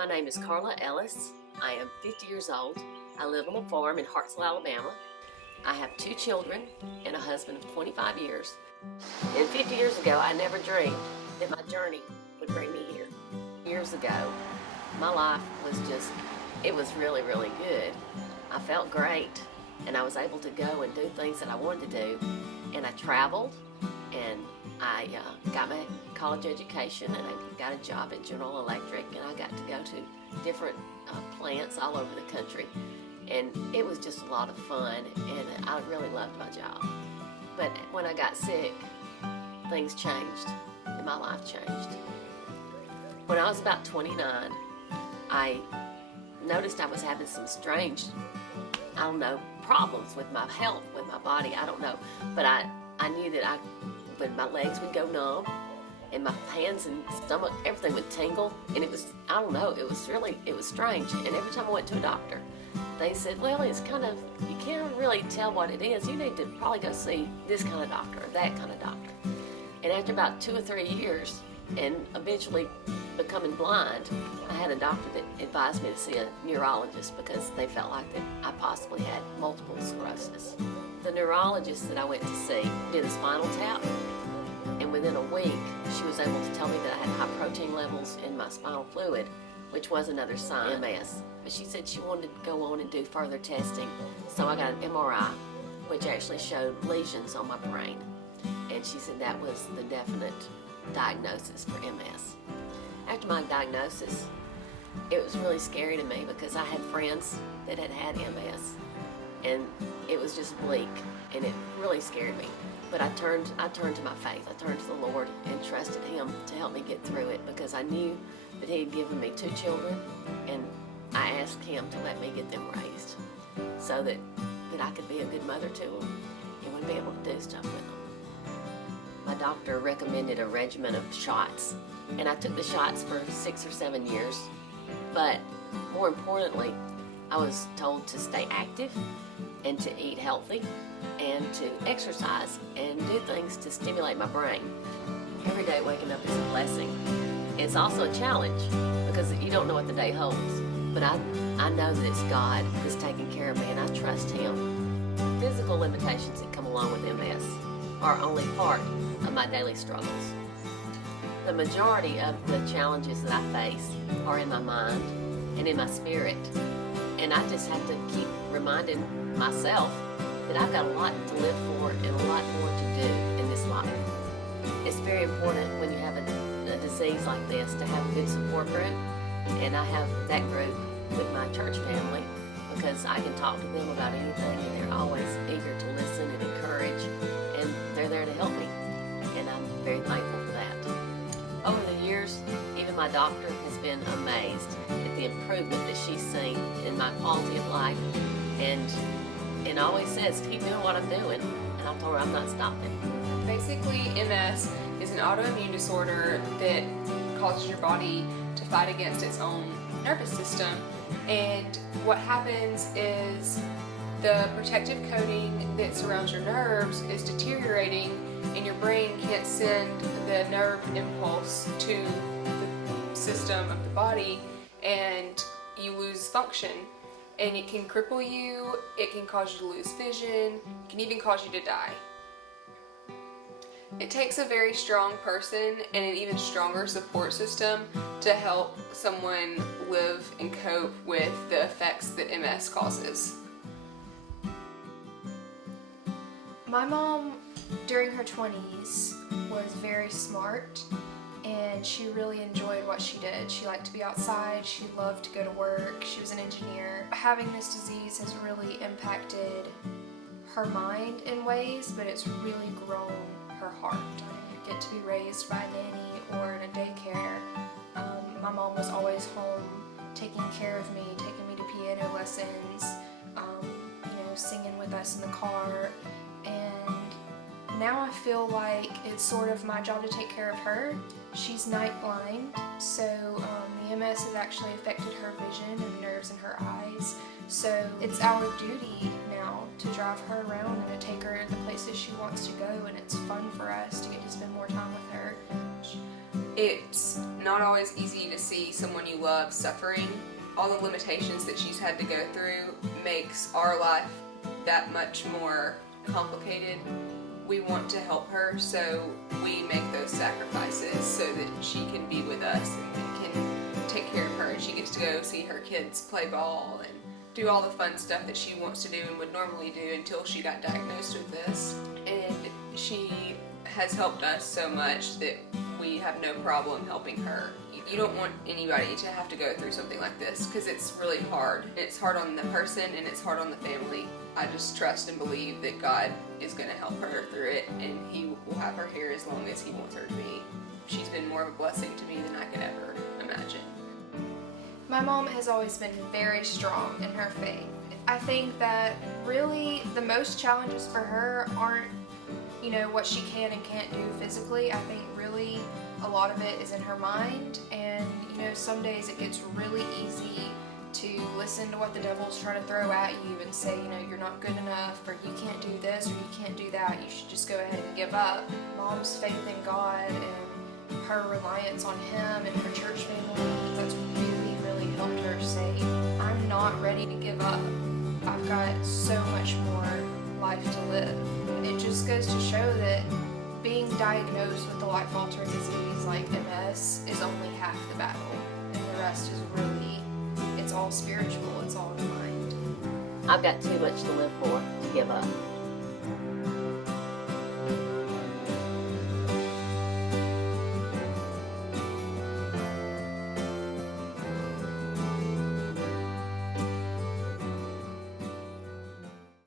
My name is Carla Ellis. I am 50 years old. I live on a farm in Hartsville, Alabama. I have 2 children and a husband of 25 years. And 50 years ago, I never dreamed that my journey would bring me here. Years ago, my life was just, it was really, really good. I felt great, and I was able to go and do things that I wanted to do. And I traveled, and I got my college education, and I got a job at General Electric, and I got to go to different plants all over the country. And it was just a lot of fun, and I really loved my job. But when I got sick, things changed, and my life changed. When I was about 29, I noticed I was having some strange, problems with my health, with my body, I don't know. But I knew that when my legs would go numb, and my hands and stomach, everything would tingle, and it was strange. And every time I went to a doctor, they said, well, it's kind of, you can't really tell what it is. You need to probably go see this kind of doctor or that kind of doctor. And after about 2 or 3 years, and eventually becoming blind, I had a doctor that advised me to see a neurologist because they felt like that I possibly had multiple sclerosis. The neurologist that I went to see did a spinal tap, and within a week, she was able to tell me that I had high protein levels in my spinal fluid, which was another sign of MS. But she said she wanted to go on and do further testing, so I got an MRI, which actually showed lesions on my brain. And she said that was the definite diagnosis for MS. After my diagnosis, it was really scary to me because I had friends that had had MS, and it was just bleak, and it really scared me. But I turned to my faith. I turned to the Lord and trusted Him to help me get through it because I knew that He had given me 2 children, and I asked Him to let me get them raised so that I could be a good mother to them and would be able to do stuff with them. My doctor recommended a regimen of shots, and I took the shots for 6 or 7 years. But more importantly, I was told to stay active and to eat healthy and to exercise and do things to stimulate my brain. Every day waking up is a blessing. It's also a challenge because you don't know what the day holds. But I know that it's God that's taking care of me, and I trust Him. Physical limitations that come along with MS are only part of my daily struggles. The majority of the challenges that I face are in my mind and in my spirit. And I just have to keep reminding myself that I've got a lot to live for and a lot more to do in this life. It's very important when you have a disease like this to have a good support group, and I have that group with my church family because I can talk to them about anything, and they're always eager to listen and encourage, and they're there to help me, and I'm very thankful for that. Over the years, even my doctor has been amazed at the improvement that she's seen in my quality of life, and always says, keep doing what I'm doing, and I told her I'm not stopping. Basically, MS is an autoimmune disorder that causes your body to fight against its own nervous system, and what happens is the protective coating that surrounds your nerves is deteriorating, and your brain can't send the nerve impulse to the system of the body, and you lose function. And it can cripple you, it can cause you to lose vision, it can even cause you to die. It takes a very strong person and an even stronger support system to help someone live and cope with the effects that MS causes. My mom, during her 20s, was very smart, and she really enjoyed what she did. She liked to be outside, she loved to go to work, she was an engineer. Having this disease has really impacted her mind in ways, but it's really grown her heart. You get to be raised by a nanny or in a daycare. My mom was always home taking care of me, taking me to piano lessons, singing with us in the car, and now I feel like it's sort of my job to take care of her. She's night blind, so the MS has actually affected her vision and nerves in her eyes. So it's our duty now to drive her around and to take her to the places she wants to go, and it's fun for us to get to spend more time with her. It's not always easy to see someone you love suffering. All the limitations that she's had to go through makes our life that much more complicated. We want to help her, so we make those sacrifices so that she can be with us and we can take care of her, and she gets to go see her kids play ball and do all the fun stuff that she wants to do and would normally do until she got diagnosed with this. And she has helped us so much that we have no problem helping her. You don't want anybody to have to go through something like this because it's really hard. It's hard on the person and it's hard on the family. I just trust and believe that God is going to help her through it, and He will have her here as long as He wants her to be. She's been more of a blessing to me than I could ever imagine. My mom has always been very strong in her faith. I think that really the most challenges for her aren't, what she can and can't do physically. I think really a lot of it is in her mind, and some days it gets really easy to listen to what the devil's trying to throw at you and say, you're not good enough, or you can't do this, or you can't do that, you should just go ahead and give up. Mom's faith in God and her reliance on Him and her church family, that's really helped her say, I'm not ready to give up. I've got so much more life to live. It just goes to show that being diagnosed with a life-altering disease like MS is only half the battle, and the rest is really, it's all spiritual, it's all in the mind. I've got too much to live for to give up.